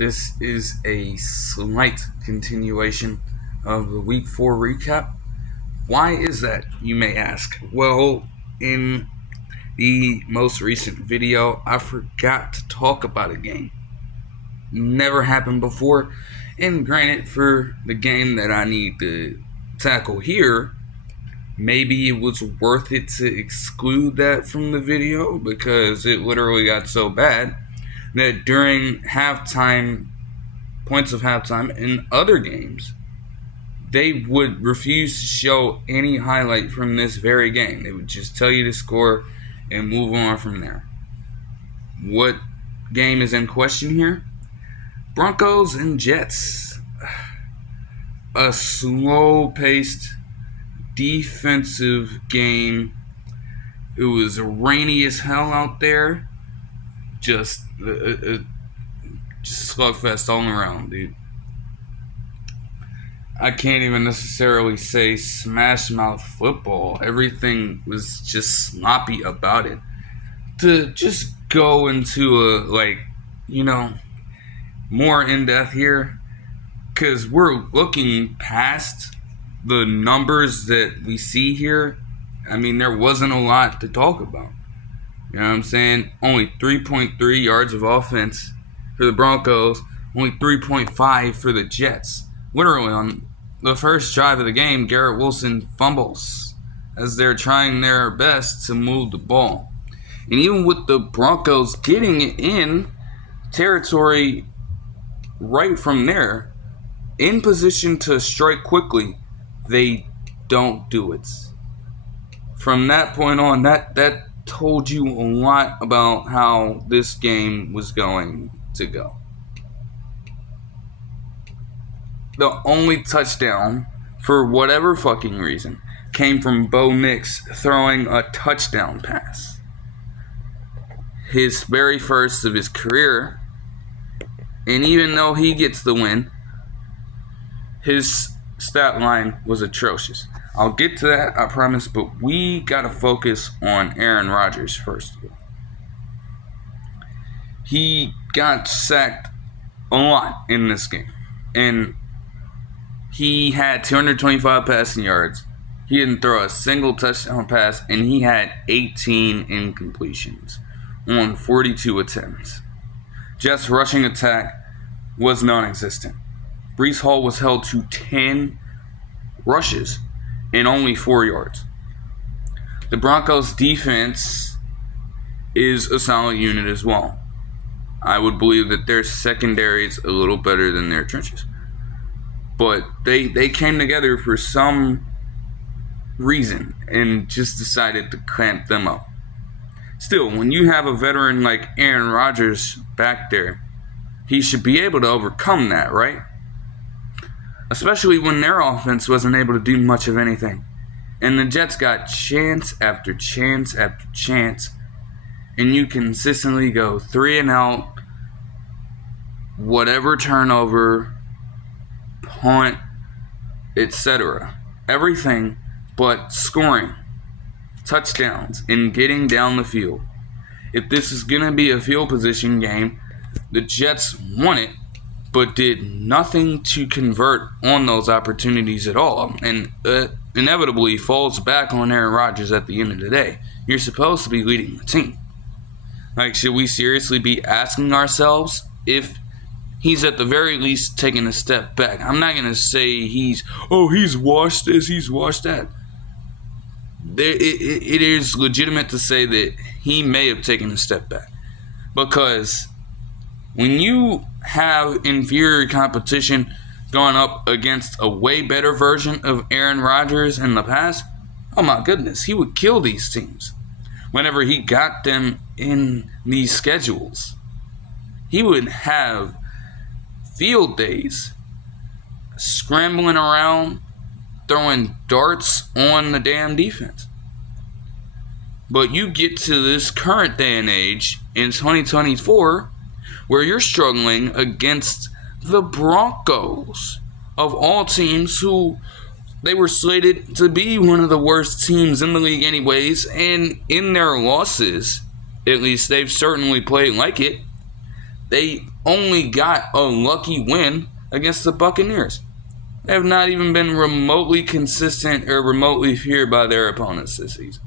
This is a slight continuation of the Week 4 recap. Why is that, you may ask? Well, in the most recent video, I forgot to talk about a game. Never happened before, and granted, for the game that I need to tackle here, maybe it was worth it to exclude that from the video because it literally got so bad that during points of halftime in other games, they would refuse to show any highlight from this very game. They would just tell you the score and move on from there. What game is in question here? Broncos and Jets. A slow-paced defensive game. It was rainy as hell out there. Just slugfest all around, dude. I can't even necessarily say smash mouth football. Everything was just sloppy about it. To just go into more in depth here, because we're looking past the numbers that we see here. I mean, there wasn't a lot to talk about. You know what I'm saying? Only 3.3 yards of offense for the Broncos, only 3.5 for the Jets. Literally, on the first drive of the game, Garrett Wilson fumbles as they're trying their best to move the ball. And even with the Broncos getting in territory right from there, in position to strike quickly, they don't do it. From that point on, that told you a lot about how this game was going to go. The only touchdown, for whatever fucking reason, came from Bo Nix throwing a touchdown pass. His very first of his career. And even though he gets the win, his stat line was atrocious. I'll get to that, I promise, but we got to focus on Aaron Rodgers first of all. He got sacked a lot in this game, and he had 225 passing yards. He didn't throw a single touchdown pass, and he had 18 incompletions on 42 attempts. Jets' rushing attack was non-existent. Breece Hall was held to 10 rushes and only 4 yards. The Broncos' defense is a solid unit as well. I would believe that their secondary is a little better than their trenches. But they came together for some reason and just decided to clamp them up. Still, when you have a veteran like Aaron Rodgers back there, he should be able to overcome that, right? Especially when their offense wasn't able to do much of anything. And the Jets got chance after chance after chance. And you consistently go 3 and out, whatever turnover, punt, etc. Everything but scoring, touchdowns, and getting down the field. If this is going to be a field position game, the Jets won it, but did nothing to convert on those opportunities at all, and inevitably falls back on Aaron Rodgers at the end of the day. You're supposed to be leading the team. Like, should we seriously be asking ourselves if he's at the very least taking a step back? I'm not going to say he's washed this, he's washed that. It is legitimate to say that he may have taken a step back, because when you have inferior competition going up against a way better version of Aaron Rodgers in the past, oh my goodness, he would kill these teams. Whenever he got them in these schedules, he would have field days scrambling around, throwing darts on the damn defense. But you get to this current day and age in 2024 where you're struggling against the Broncos, of all teams, who they were slated to be one of the worst teams in the league anyways, and in their losses, at least they've certainly played like it. They only got a lucky win against the Buccaneers. They have not even been remotely consistent or remotely feared by their opponents this season.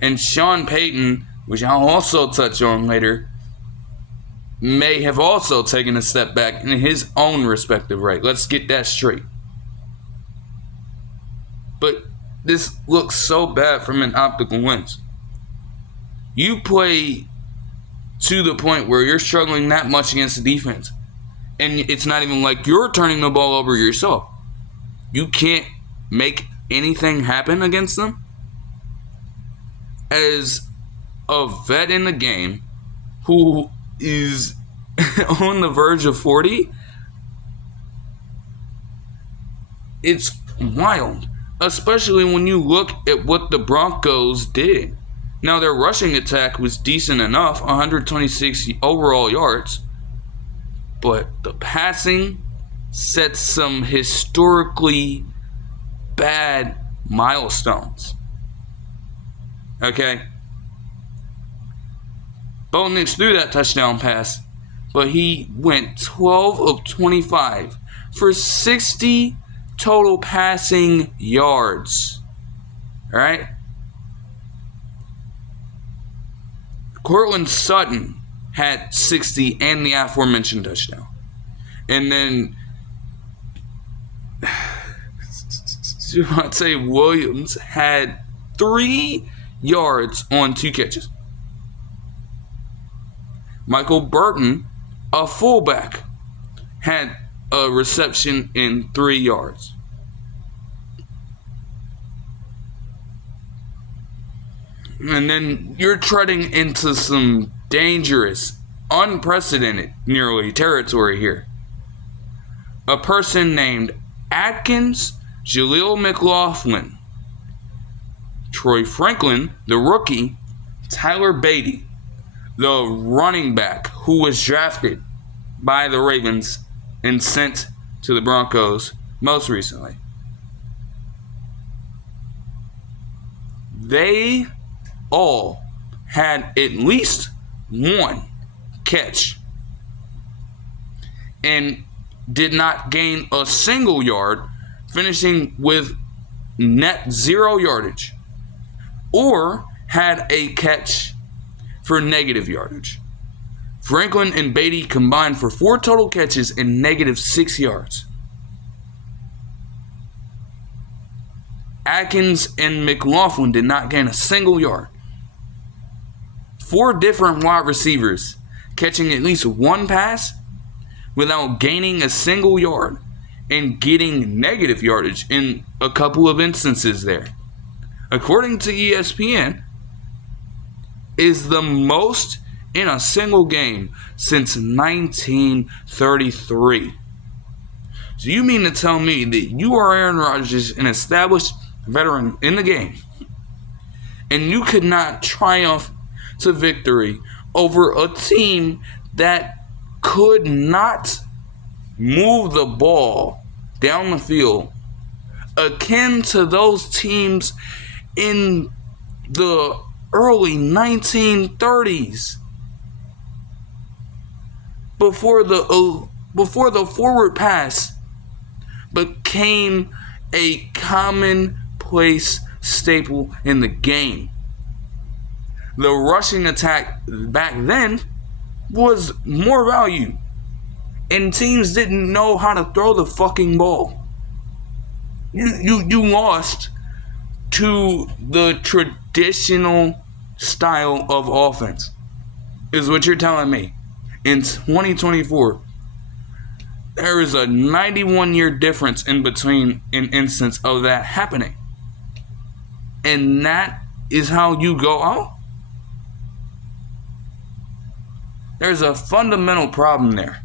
And Sean Payton, which I'll also touch on later, may have also taken a step back in his own respective right. Let's get that straight. But this looks so bad from an optical lens. You play to the point where you're struggling that much against the defense, and it's not even like you're turning the ball over yourself. You can't make anything happen against them. As a vet in the game who is on the verge of 40, it's wild. Especially when you look at what the Broncos did. Now, their rushing attack was decent enough, 126 overall yards. But the passing set some historically bad milestones. Okay? Bo Nix threw that touchdown pass, but he went 12 of 25 for 60 total passing yards. Alright? Cortland Sutton had 60 and the aforementioned touchdown. And then Javonte Williams had 3 yards on 2 catches. Michael Burton, a fullback, had a reception in 3 yards. And then you're treading into some dangerous, unprecedented, nearly territory here. A person named Atkins Jaleel McLaughlin, Troy Franklin, the rookie, Tyler Beatty, the running back who was drafted by the Ravens and sent to the Broncos most recently. They all had at least 1 catch and did not gain a single yard, finishing with net 0 yardage, or had a catch for negative yardage. Franklin and Beatty combined for 4 total catches and negative 6 yards. Atkins and McLaughlin did not gain a single yard. 4 different wide receivers catching at least 1 pass without gaining a single yard and getting negative yardage in a couple of instances there. According to ESPN, is the most in a single game since 1933. So you mean to tell me that you are Aaron Rodgers, an established veteran in the game, and you could not triumph to victory over a team that could not move the ball down the field, akin to those teams in the early 1930s, before the forward pass became a commonplace staple in the game. The rushing attack back then was more value, and teams didn't know how to throw the fucking ball. You lost to the traditional style of offense, is what you're telling me. In 2024, there is a 91-year difference in between an instance of that happening. And that is how you go out? There's a fundamental problem there.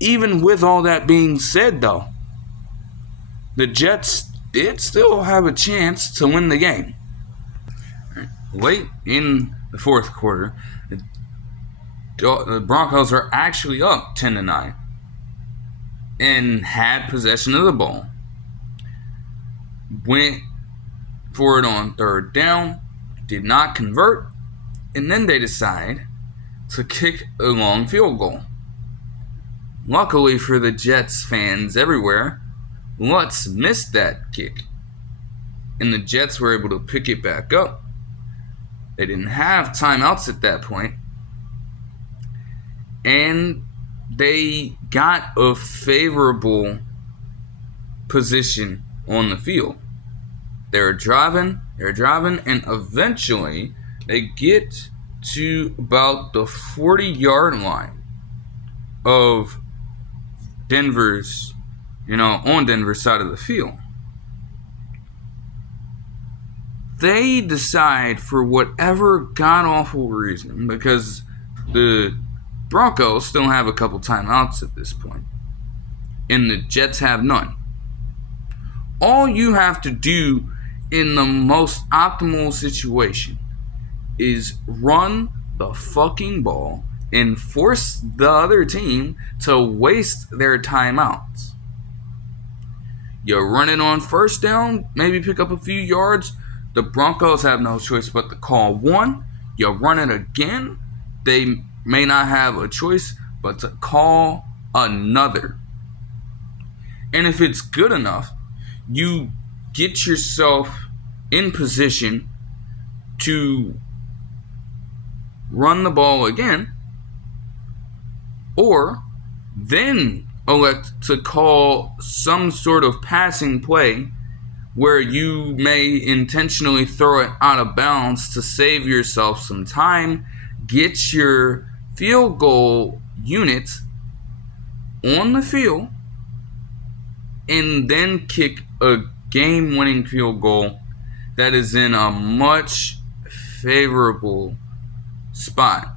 Even with all that being said, though, the Jets did still have a chance to win the game. Late in the fourth quarter, the Broncos are actually up 10-9 and had possession of the ball. Went for it on third down, did not convert, and then they decide to kick a long field goal. Luckily for the Jets fans everywhere, Lutz missed that kick, and the Jets were able to pick it back up. They didn't have timeouts at that point, and they got a favorable position on the field. They're driving, and eventually they get to about the 40-yard line of Denver's, on Denver's side of the field. They decide, for whatever god-awful reason, because the Broncos still have a couple timeouts at this point, and the Jets have none. All you have to do in the most optimal situation is run the fucking ball and force the other team to waste their timeouts. You run it on first down, maybe pick up a few yards. The Broncos have no choice but to call one. You run it again, they may not have a choice but to call another. And if it's good enough, you get yourself in position to run the ball again, or then elect to call some sort of passing play where you may intentionally throw it out of bounds to save yourself some time, get your field goal unit on the field, and then kick a game-winning field goal that is in a much favorable spot,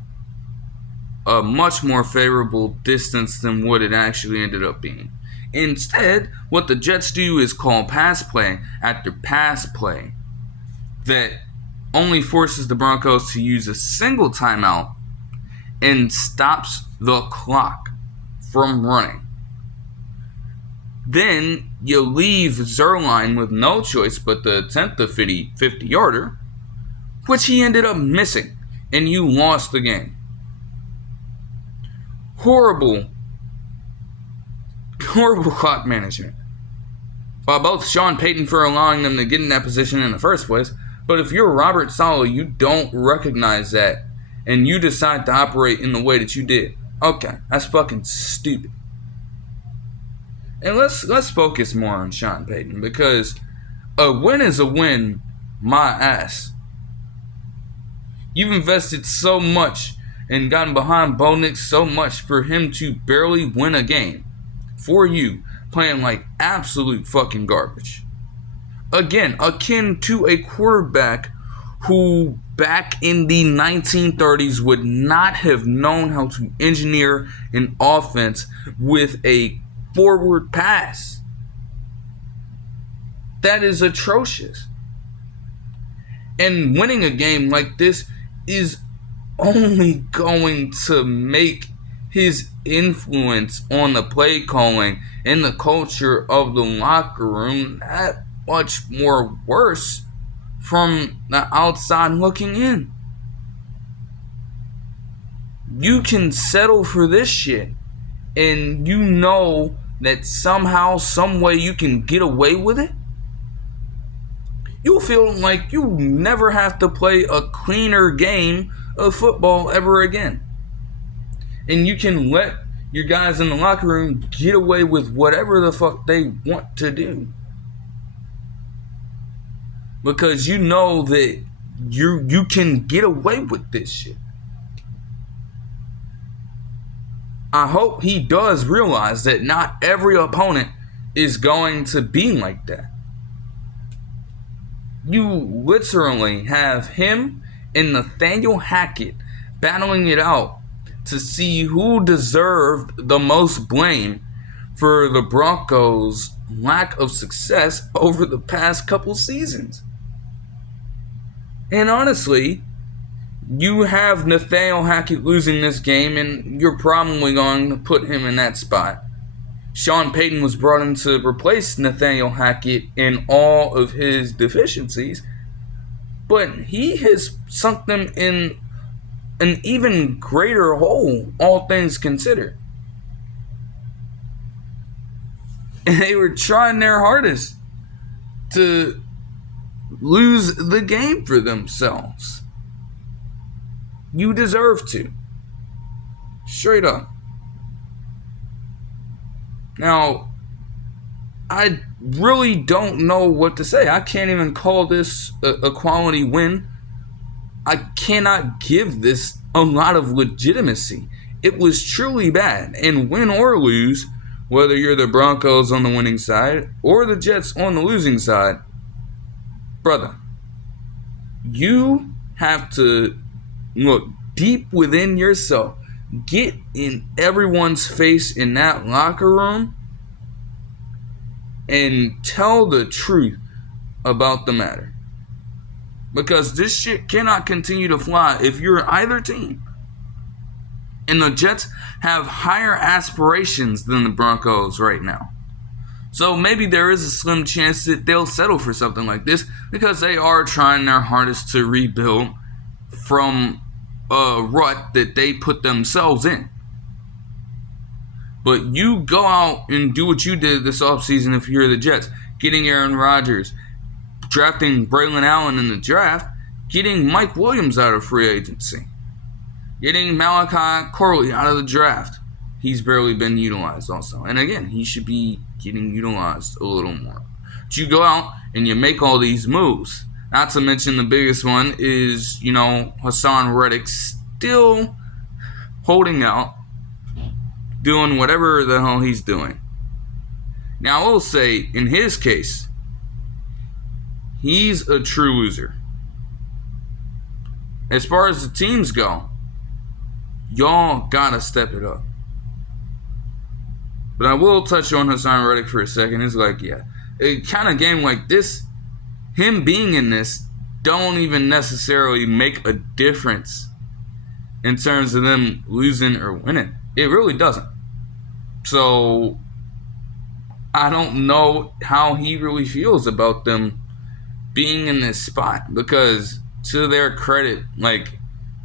a much more favorable distance than what it actually ended up being. Instead, what the Jets do is call pass play after pass play that only forces the Broncos to use a single timeout and stops the clock from running. Then you leave Zuerlein with no choice but to attempt the 50-yarder, which he ended up missing, and you lost the game. Horrible clock management by both Sean Payton for allowing them to get in that position in the first place, but if you're Robert Saleh, you don't recognize that, and you decide to operate in the way that you did. Okay, that's fucking stupid. And let's focus more on Sean Payton, because a win is a win, my ass. You've invested so much and gotten behind Bo Nix so much for him to barely win a game for you, playing like absolute fucking garbage. Again, akin to a quarterback who back in the 1930s would not have known how to engineer an offense with a forward pass. That is atrocious. And winning a game like this is only going to make his influence on the play calling and the culture of the locker room that much more worse from the outside looking in. You can settle for this shit, and you know that somehow, some way you can get away with it. You'll feel like you never have to play a cleaner game of football ever again. And you can let your guys in the locker room get away with whatever the fuck they want to do. Because you know that you can get away with this shit. I hope he does realize that not every opponent is going to be like that. You literally have him and Nathaniel Hackett battling it out to see who deserved the most blame for the Broncos' lack of success over the past couple seasons. And honestly, you have Nathaniel Hackett losing this game, and you're probably going to put him in that spot. Sean Payton was brought in to replace Nathaniel Hackett in all of his deficiencies, but he has sunk them in an even greater hole, all things considered. And they were trying their hardest to lose the game for themselves. You deserve to. Straight up. Now, I really don't know what to say. I can't even call this a quality win. I cannot give this a lot of legitimacy. It was truly bad. And win or lose, whether you're the Broncos on the winning side or the Jets on the losing side, brother, you have to look deep within yourself. Get in everyone's face in that locker room and tell the truth about the matter. Because this shit cannot continue to fly if you're either team. And the Jets have higher aspirations than the Broncos right now. So maybe there is a slim chance that they'll settle for something like this because they are trying their hardest to rebuild from a rut that they put themselves in. But you go out and do what you did this offseason if you're the Jets. Getting Aaron Rodgers, drafting Braylon Allen in the draft, getting Mike Williams out of free agency, getting Malachi Corley out of the draft. He's barely been utilized also. And again, he should be getting utilized a little more. But you go out and you make all these moves. Not to mention the biggest one is, Hassan Reddick still holding out, doing whatever the hell he's doing. Now, I will say, in his case, he's a true loser. As far as the teams go, y'all gotta step it up. But I will touch on Hassan Reddick for a second. It's like, yeah, a kind of game like this, him being in this don't even necessarily make a difference in terms of them losing or winning. It really doesn't. So I don't know how he really feels about them being in this spot, because to their credit,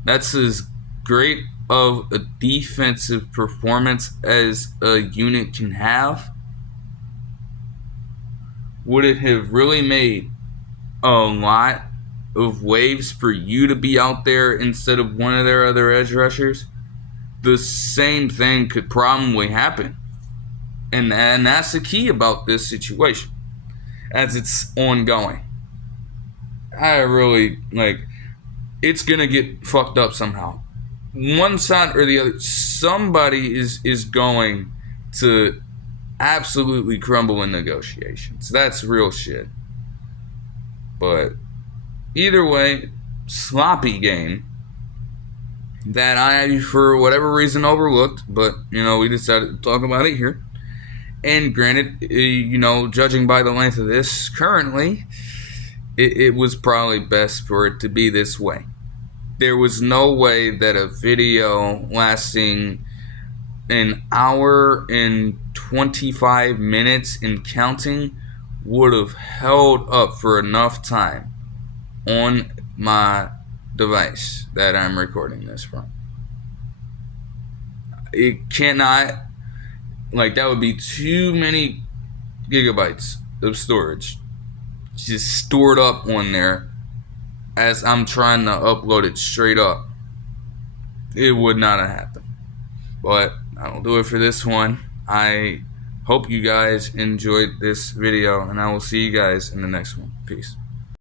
that's as great of a defensive performance as a unit can have. Would it have really made a lot of waves for you to be out there instead of one of their other edge rushers? The same thing could probably happen. And that's the key about this situation as it's ongoing. I really, it's going to get fucked up somehow. One side or the other, somebody is going to absolutely crumble in negotiations. That's real shit. But either way, sloppy game that I, for whatever reason, overlooked. But, we decided to talk about it here. And granted, judging by the length of this currently, it was probably best for it to be this way. There was no way that a video lasting an hour and 25 minutes and counting would have held up for enough time on my device that I'm recording this from. It cannot, that would be too many gigabytes of storage just stored up on there as I'm trying to upload it straight up. It would not have happened. But I'll do it for this one. I hope you guys enjoyed this video, and I will see you guys in the next one. Peace.